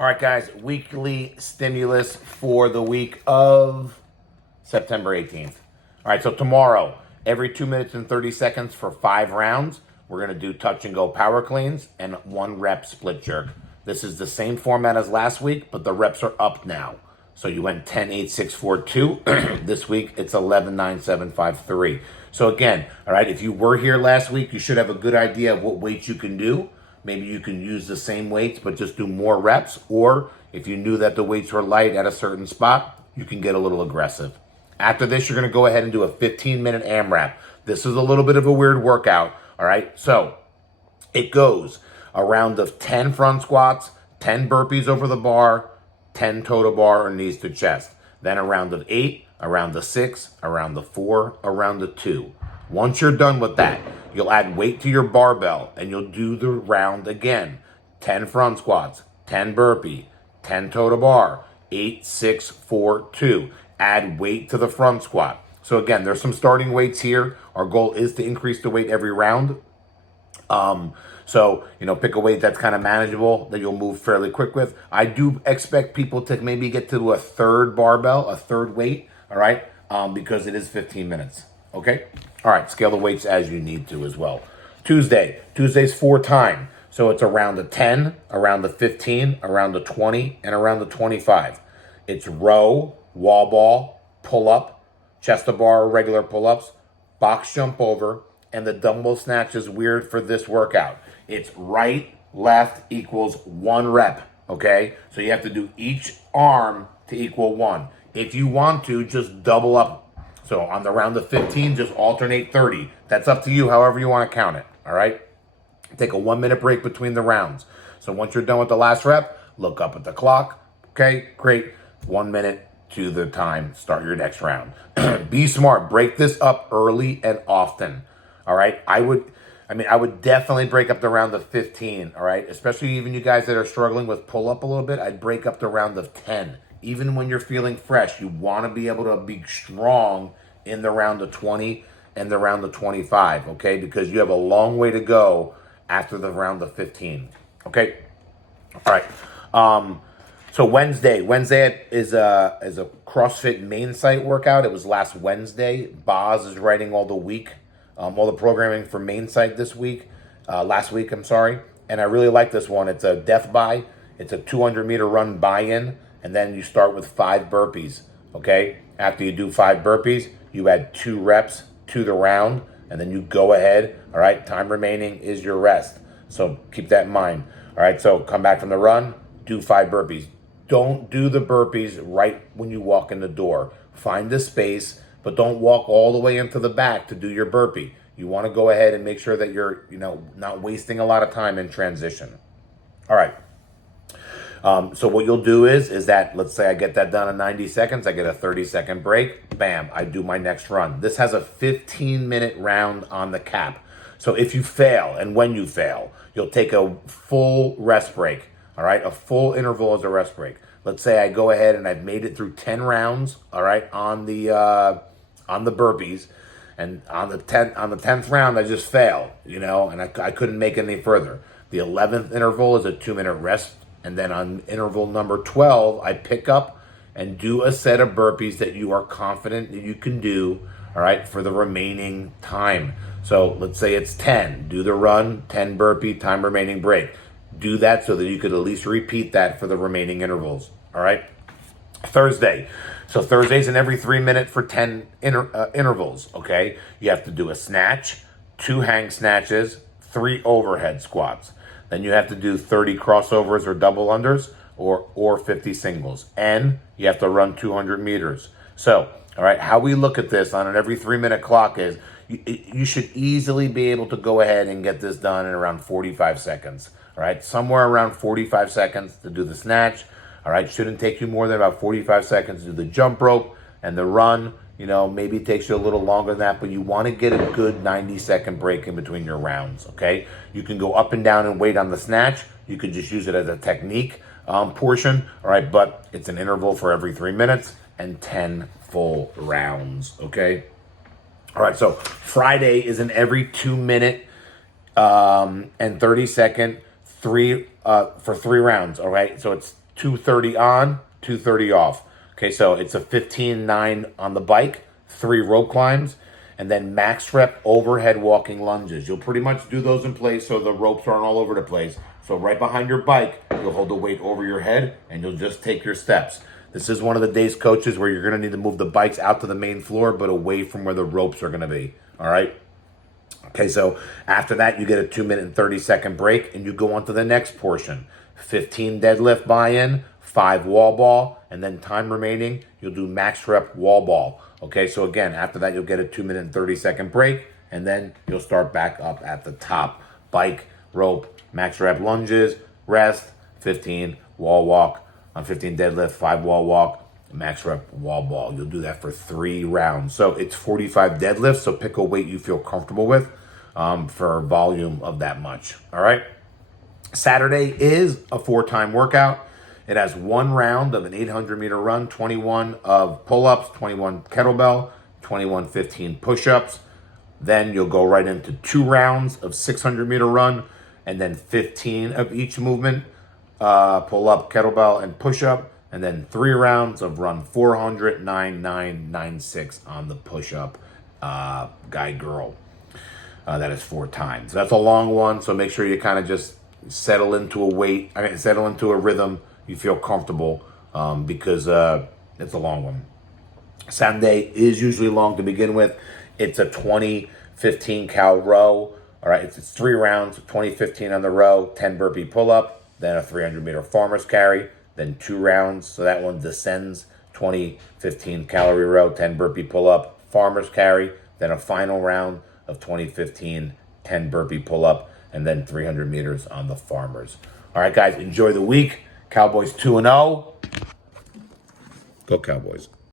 All right, guys, weekly stimulus for the week of September 18th. All right, so tomorrow, every 2 minutes and 30 seconds for 5 rounds, we're going to do touch and go power cleans and 1 rep split jerk. This is the same format as last week, but the reps are up now. So you went 10, 8, 6, 4, 2. This week, it's 11, 9, 7, 5, 3. So again, all right, if you were here last week, you should have a good idea of what weights you can do. Maybe you can use the same weights, but just do more reps. Or if you knew that the weights were light at a certain spot, you can get a little aggressive. After this, you're going to go ahead and do a 15-minute AMRAP. This is a little bit of a weird workout, all right? So it goes a round of 10 front squats, 10 burpees over the bar, 10 toe to bar or knees to chest. Then a round of 8, a round of 6, a round of 4, a round of 2. Once you're done with that, you'll add weight to your barbell and you'll do the round again. 10 front squats, 10 burpee, 10 toe to bar, 8, 6, 4, 2. Add weight to the front squat. So again, there's some starting weights here. Our goal is to increase the weight every round. So, pick a weight that's kind of manageable that you'll move fairly quick with. I do expect people to maybe get to a third barbell, a third weight, all right? Because it is 15 minutes, okay? All right, scale the weights as you need to as well. Tuesday's 4 time. So it's around the 10, around the 15, around the 20, and around the 25. It's row, wall ball, pull up, chest to bar, regular pull ups, box jump over, and the dumbbell snatch is weird for this workout. It's right, left equals 1 rep, okay? So you have to do each arm to equal 1. If you want to, just double up. So on the round of 15, just alternate 30. That's up to you, however you want to count it, all right? Take a 1-minute break between the rounds. So once you're done with the last rep, look up at the clock. Okay, great. 1 minute to the time. Start your next round. Be smart. Break this up early and often, all right? I would definitely break up the round of 15, all right? Especially even you guys that are struggling with pull-up a little bit, I'd break up the round of 10. Even when you're feeling fresh, you want to be able to be strong in the round of 20 and the round of 25, okay? Because you have a long way to go after the round of 15, okay? All right. So Wednesday is a CrossFit main site workout. It was last Wednesday. Boz is writing all the programming for main site last week, I'm sorry. And I really like this one. It's a death by. It's a 200-meter run buy-in. And then you start with 5 burpees, okay? After you do 5 burpees, you add 2 reps to the round, and then you go ahead, all right? Time remaining is your rest. So keep that in mind, all right? So come back from the run, do 5 burpees. Don't do the burpees right when you walk in the door. Find the space, but don't walk all the way into the back to do your burpee. You want to go ahead and make sure that you're, not wasting a lot of time in transition. All right. So what you'll do is that, let's say I get that done in 90 seconds, I get a 30-second break, bam, I do my next run. This has a 15-minute round on the cap. So if you fail, and when you fail, you'll take a full rest break, all right? A full interval as a rest break. Let's say I go ahead and I've made it through 10 rounds, all right, on the burpees, and on the 10th round, I just fail, and I couldn't make it any further. The 11th interval is a 2-minute rest. And then on interval number 12, I pick up and do a set of burpees that you are confident that you can do, all right, for the remaining time. So let's say it's 10. Do the run, 10 burpee, time remaining break. Do that so that you could at least repeat that for the remaining intervals, all right? Thursday. So Thursday's in every 3 minute for 10 intervals, okay? You have to do a snatch, 2 hang snatches, 3 overhead squats. Then you have to do 30 crossovers or double unders or 50 singles. And you have to run 200 meters. So, all right, how we look at this on an every 3 minute clock is you should easily be able to go ahead and get this done in around 45 seconds. All right, somewhere around 45 seconds to do the snatch. All right, shouldn't take you more than about 45 seconds to do the jump rope and the run. Maybe it takes you a little longer than that, but you want to get a good 90-second break in between your rounds, okay? You can go up and down and weight on the snatch. You could just use it as a technique portion, all right? But it's an interval for every 3 minutes and 10 full rounds, okay? All right, so Friday is an every 2 minute and 30-second for 3 rounds, all right? So it's 230 on, 230 off. Okay, so it's a 15-9 on the bike, 3 rope climbs, and then max rep overhead walking lunges. You'll pretty much do those in place so the ropes aren't all over the place. So right behind your bike, you'll hold the weight over your head and you'll just take your steps. This is one of the days, coaches, where you're going to need to move the bikes out to the main floor, but away from where the ropes are going to be. All right? Okay, so after that, you get a 2-minute and 30-second break, and you go on to the next portion. 15 deadlift buy-in, 5 wall ball, and then time remaining, you'll do max rep wall ball. Okay, so again, after that, you'll get a 2-minute and 30-second break, and then you'll start back up at the top. Bike, rope, max rep lunges, rest, 15 wall walk, on 15 deadlift, 5 wall walk, max rep wall ball. You'll do that for 3 rounds. So it's 45 deadlifts, so pick a weight you feel comfortable with for volume of that much. All right. Saturday is a 4-time workout. It has 1 round of an 800-meter run, 21 of pull-ups, 21 kettlebell, 21 15 push-ups. Then you'll go right into 2 rounds of 600-meter run, and then 15 of each movement, pull-up, kettlebell, and push-up. And then 3 rounds of run 400, 9, 9, 9, 6 on the push-up guy, girl. That is 4 times. That's a long one, so make sure you kind of just settle into a rhythm you feel comfortable because it's a long one. Sunday is usually long to begin with. It's a 20, 15 cal row. All right, it's 3 rounds, 20, 15 on the row, 10 burpee pull-up, then a 300-meter farmer's carry, then 2 rounds. So that one descends, 20, 15 calorie row, 10 burpee pull-up, farmer's carry, then a final round of 20, 15, 10 burpee pull-up, and then 300 meters on the farmers. All right, guys, enjoy the week. Cowboys 2-0. Go Cowboys.